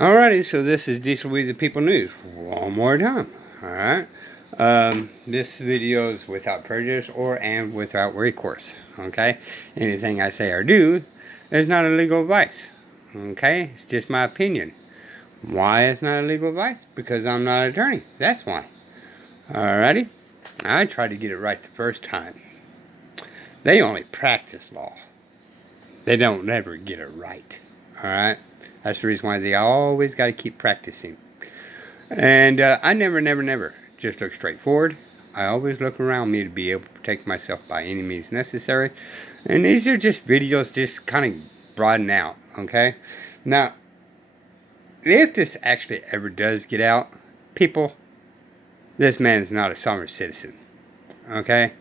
Alrighty, so this is Diesel We the People News one more time. Alright. This video is without prejudice and without recourse. Okay? Anything I say or do is not illegal advice. Okay? It's just my opinion. Why it's not illegal advice? Because I'm not an attorney. That's why. Alrighty? I tried to get it right the first time. They only practice law. They don't ever get it right. Alright? That's the reason why they always got to keep practicing. And I never just look straight forward. I always look around me to be able to protect myself by any means necessary. And these are just videos just kind of broaden out, okay? Now, if this actually ever does get out, people, this man is not a sovereign citizen, okay?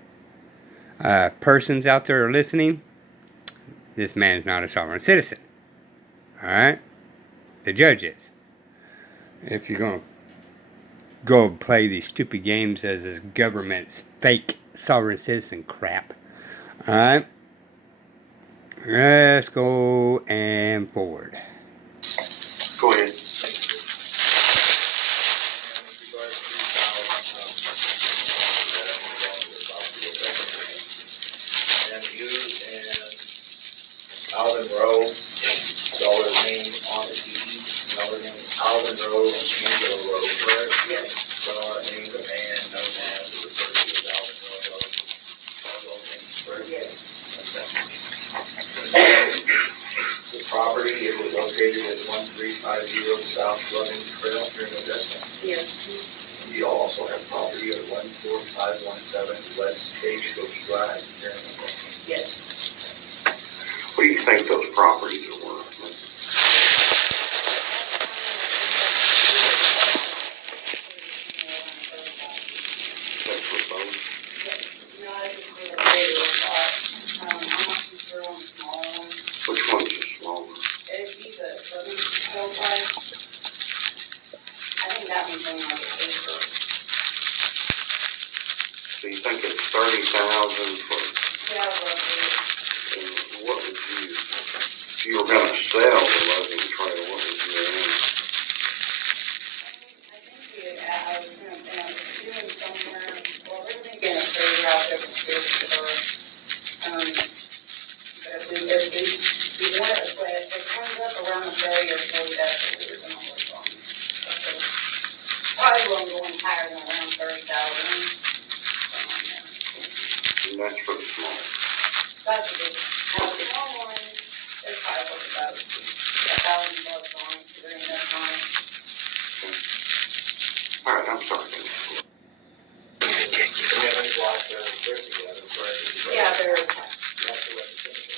Persons out there are listening, this man is not a sovereign citizen, all right? The judge is. If you're going to go play these stupid games as this government's fake sovereign citizen crap. Alright. Let's go and forward. Go ahead. Alvin Rowe, dollar name on the deed, dollar name Alvin Rowe and Angela Rowe, correct? Yes. So our name the man known as referred to as Alvin Rowe. All those names, correct? Yes. The property, it was located at 1350 South Loving Trail here in Odessa. Yes. You also have property at 14517 West Stagecoach Drive here in Odessa. Yes. What do you think those properties are worth? That's for both? No, I just did a bigger spot. I'm not too sure on the small one. Which one's the smaller? It'd be the southern profile. I think that one's only like an acre. So you think it's 30,000 for? Yeah, roughly. And what would you, if you were going to sell the Loving Trail, what would you aim? I was doing somewhere, well, we're thinking of further out there for sure. But if we want it, if it comes up around the 30 or 40, that's what we're going to work on. Probably won't go any higher than around 30,000. And that's for the small. That's a good one. Now, the small one, it's probably worth about $1,000 on it, so there ain't that much. All right, I'm sorry. We have any blocks that are put together, correct? Yeah, they're. You have to let the finish it.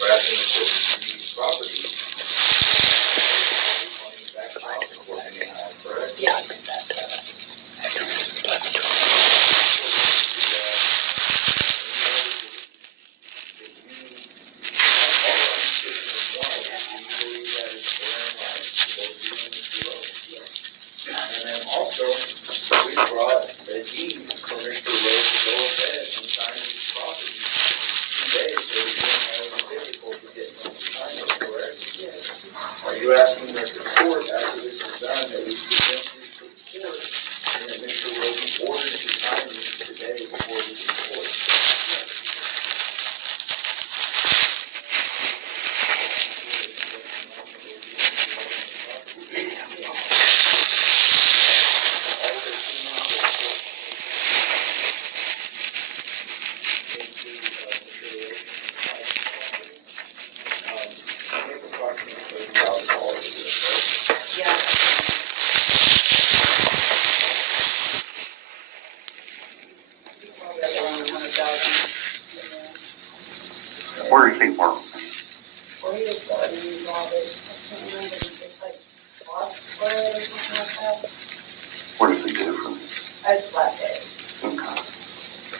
We're asking for these properties. Correct? Yeah, I think that's And then also, we brought a deed for Mr. Rose to go ahead and sign these properties today, so we don't have any difficulty getting them to sign it, correct? Yes. Are you asking that the court, after this is done, that we present these to the court, and that Mr. Rose be ordered to sign these today before we can court? Yeah. Probably around 100,000. Where do you think Mark? Or he just got a new job, I can't remember, it's like Boss Square or something like that. What does he do from? I just left it. Okay.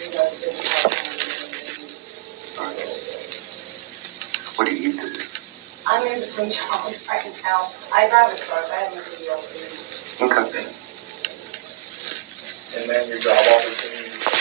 He does business like What do you do? I'm in between jobs right now. I drive a truck, I have no deal. Okay. And then your job opportunities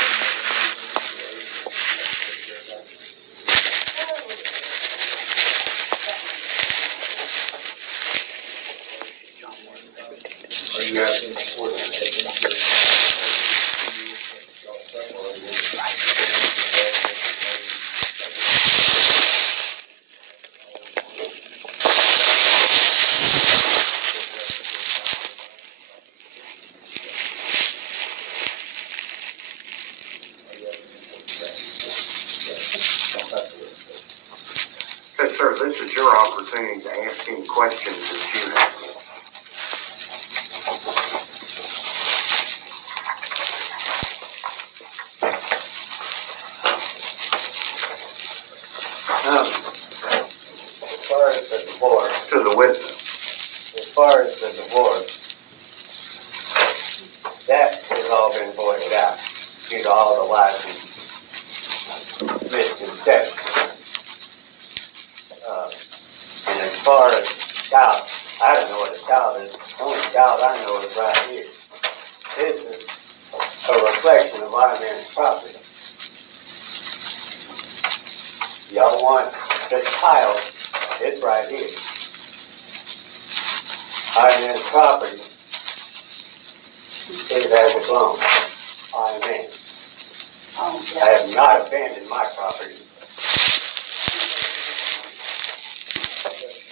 is your opportunity to ask any questions that you have. As far as the divorce, To the witness. as far as the divorce, that has all been voided out due to all the lies and misconceptions. And as far as child, I don't know what a child is. The only child I know is right here. This is a reflection of our man's property. Y'all want the child, it's right here. Our man's property is as it belongs. Amen. I have not abandoned my property.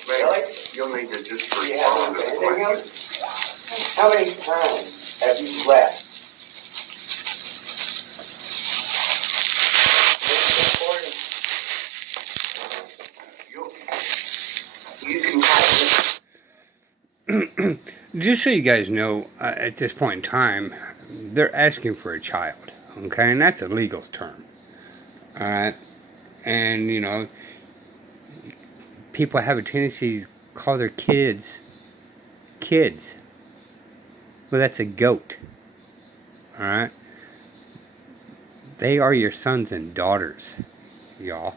Really? You'll need to just You haven't respond to the abandoned him? question. How many times have you left? You can call it. Just so you guys know, at this point in time, they're asking for a child, okay? And that's a legal term, all right? And, you know, people have a tendency to call their kids. Well, that's a goat, all right? They are your sons and daughters, y'all.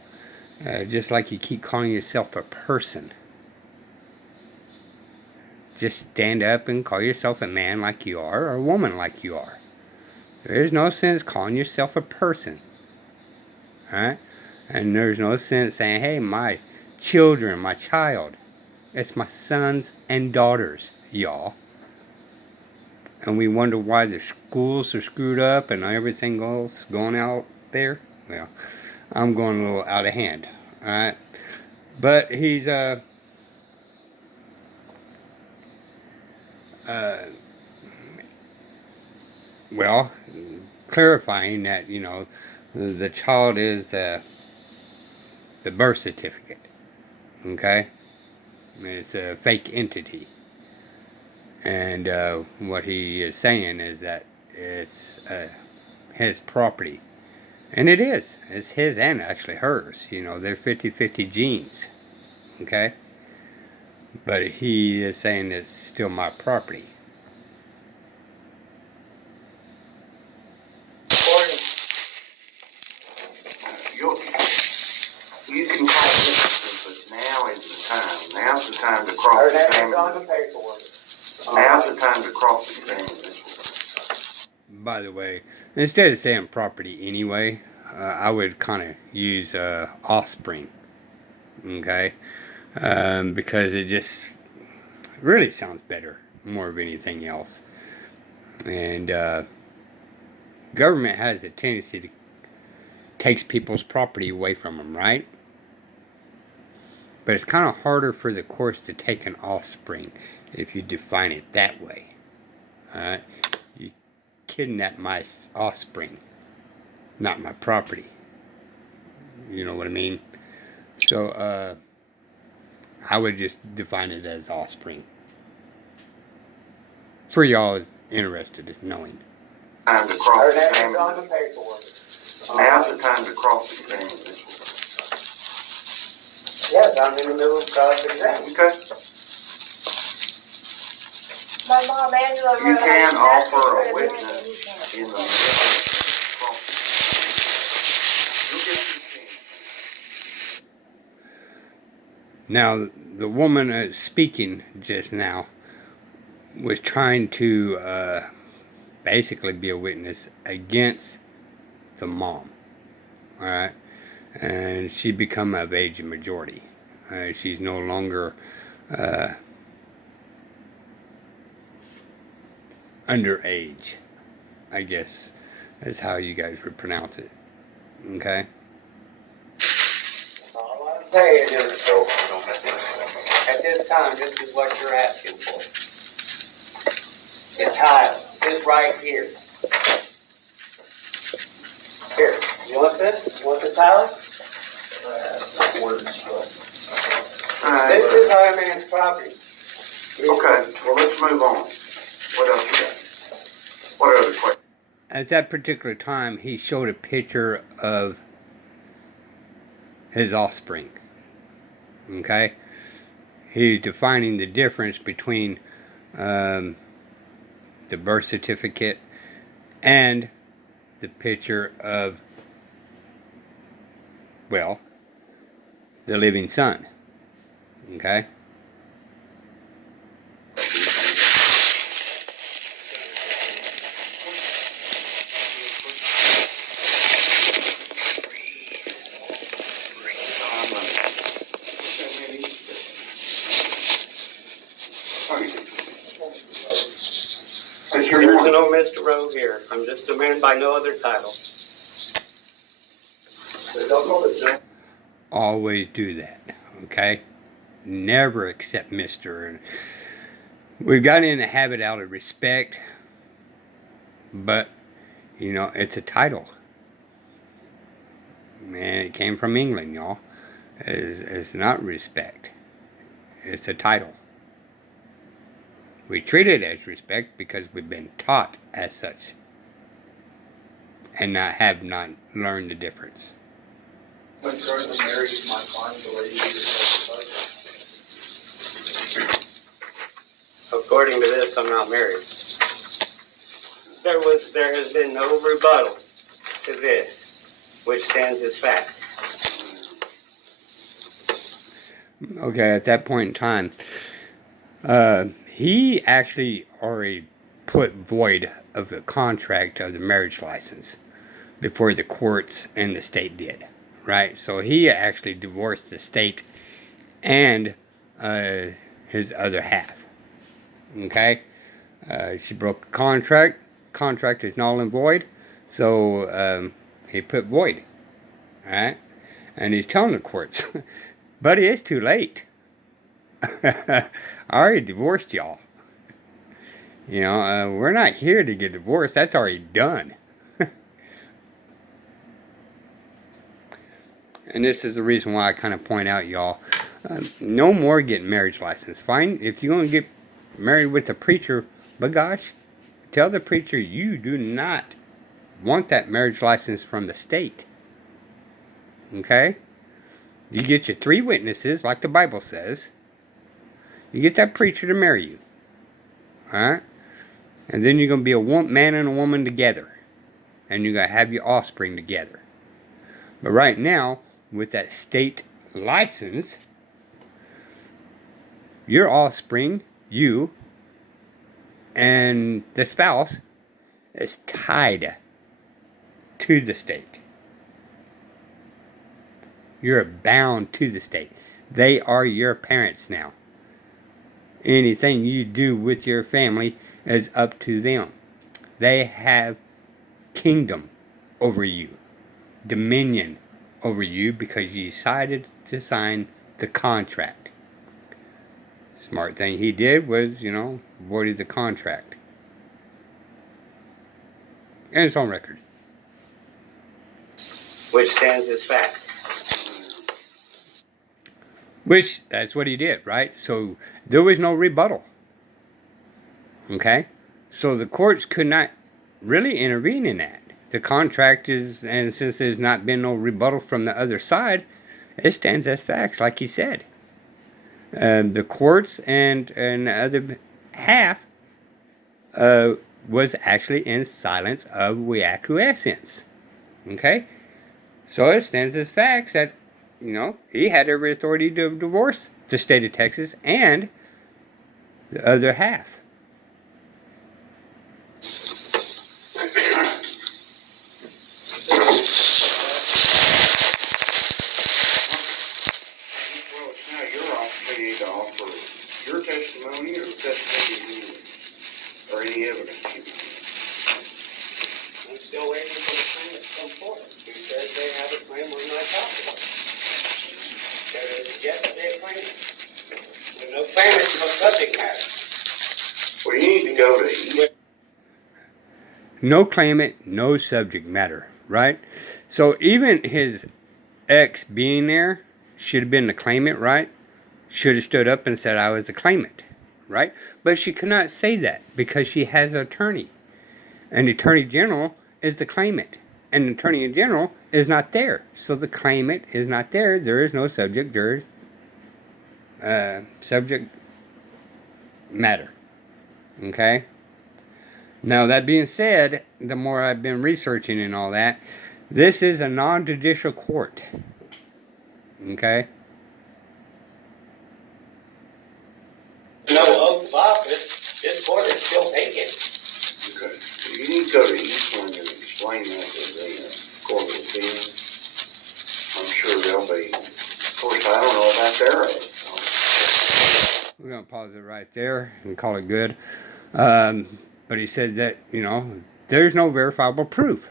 Just like you keep calling yourself a person. Just stand up and call yourself a man like you are, or a woman like you are. There's no sense calling yourself a person. Alright? And there's no sense saying, hey, my children, my child. It's my sons and daughters, y'all. And we wonder why the schools are screwed up and everything else going out there. Well, I'm going a little out of hand. Alright? But he's, well, clarifying that, you know, the child is the birth certificate, okay? It's a fake entity. And what he is saying is that it's his property. And it is. It's his and actually hers. You know, they're 50-50 genes, okay? But he is saying it's still my property. You can call witnesses, but now is the time. Now's the time to cross-examine. on the paperwork. Now's the time to cross-examine this. By the way, instead of saying property anyway, I would kind of use offspring, okay? Because it just really sounds better, more of anything else. And government has a tendency to takes people's property away from them, right? But it's kind of harder for the courts to take an offspring if you define it that way. Alright? You kidnap my offspring, not my property. You know what I mean? So, I would just define it as offspring. For y'all is interested in knowing. Time to cross-examine. on the paperwork. Now's the time to cross-examine this. Yes, I'm in the middle of cross-examining. Okay. My mom, Angela. You can offer a You witness can't. in the middle of cross-examination. You'll get your chance. Now, the woman speaking just now was trying to basically be a witness against the mom. Alright? And she become of age and majority. She's no longer underage, I guess is how you guys would pronounce it. Okay? All I'm saying is, so, at this time, this is what you're asking for. The tile is right here. Here, you want this? You want the tile? This is our man's property. Okay, well, let's move on. What else you got? What other question? At that particular time, he showed a picture of his offspring. Okay? He's defining the difference between the birth certificate and the picture of, well, the living son. Okay? There's no Mr. Rowe here. I'm just a man by no other title. Always do that. Okay? Never accept Mr. We've gotten in the habit out of respect, but, you know, it's a title. Man, it came from England, y'all. It's not respect. It's a title. We treat it as respect because we've been taught as such and have not learned the difference. I'm currently married to my client, the lady who According to this, I'm not married. There has been no rebuttal to this, which stands as fact. Okay, at that point in time, he actually already put void of the contract of the marriage license before the courts and the state did, right? So he actually divorced the state and his other half. Okay, she broke a contract. Contract is null and void, so he put void. All right, and he's telling the courts, buddy, it's too late. I already divorced y'all. You know, we're not here to get divorced. That's already done. And this is the reason why I kind of point out, y'all, no more getting marriage license. Fine, if you're going to get married with a preacher, but gosh, tell the preacher you do not want that marriage license from the state. Okay? You get your 3 witnesses, like the Bible says. You get that preacher to marry you. Alright? And then you're going to be a man and a woman together. And you're going to have your offspring together. But right now, with that state license, your offspring, you, and the spouse is tied to the state. You're bound to the state. They are your parents now. Anything you do with your family is up to them. They have kingdom over you, dominion over you, because you decided to sign the contract. Smart thing he did was, you know, voided the contract. And it's on record. Which stands as fact. Which, that's what he did, right? So there was no rebuttal. Okay? So the courts could not really intervene in that. The contract is, and since there's not been no rebuttal from the other side, it stands as facts, like he said. The courts and the other half was actually in silence of acquiescence. Okay? So it stands as facts that, you know, he had every authority to divorce the state of Texas and the other half. Well, it's now your opportunity to offer your testimony or testimony or any evidence. I'm still waiting for the claimant to come forward. Who says they have a claim on my property? There is yet to be a claimant. There's no claimant, no subject matter. Well, you need to go to No claimant, no subject matter, right? So even his ex being there should have been the claimant, right? should have stood up and said I was the claimant, right? But she could not say that because she has an attorney. And the Attorney General is the claimant. And the Attorney General is not there. So the claimant is not there. There is no subject matter. Okay? Now, that being said, the more I've been researching and all that, this is a non-judicial court. Okay? No oath of office, this court is still vacant. Okay. You need to go to Eastland and explain that to the Court of Appeals. I'm sure they'll be, of course, I don't know about their oath. We're going to pause it right there and call it good. But he said that, there's no verifiable proof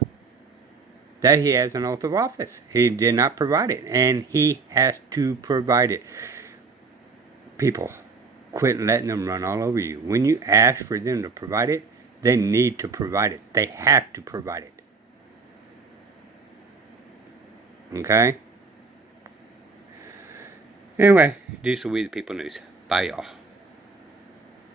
that he has an oath of office. He did not provide it, and he has to provide it. People, quit letting them run all over you. When you ask for them to provide it, they need to provide it. They have to provide it. Okay? Anyway, these will be the People News. Bye, y'all.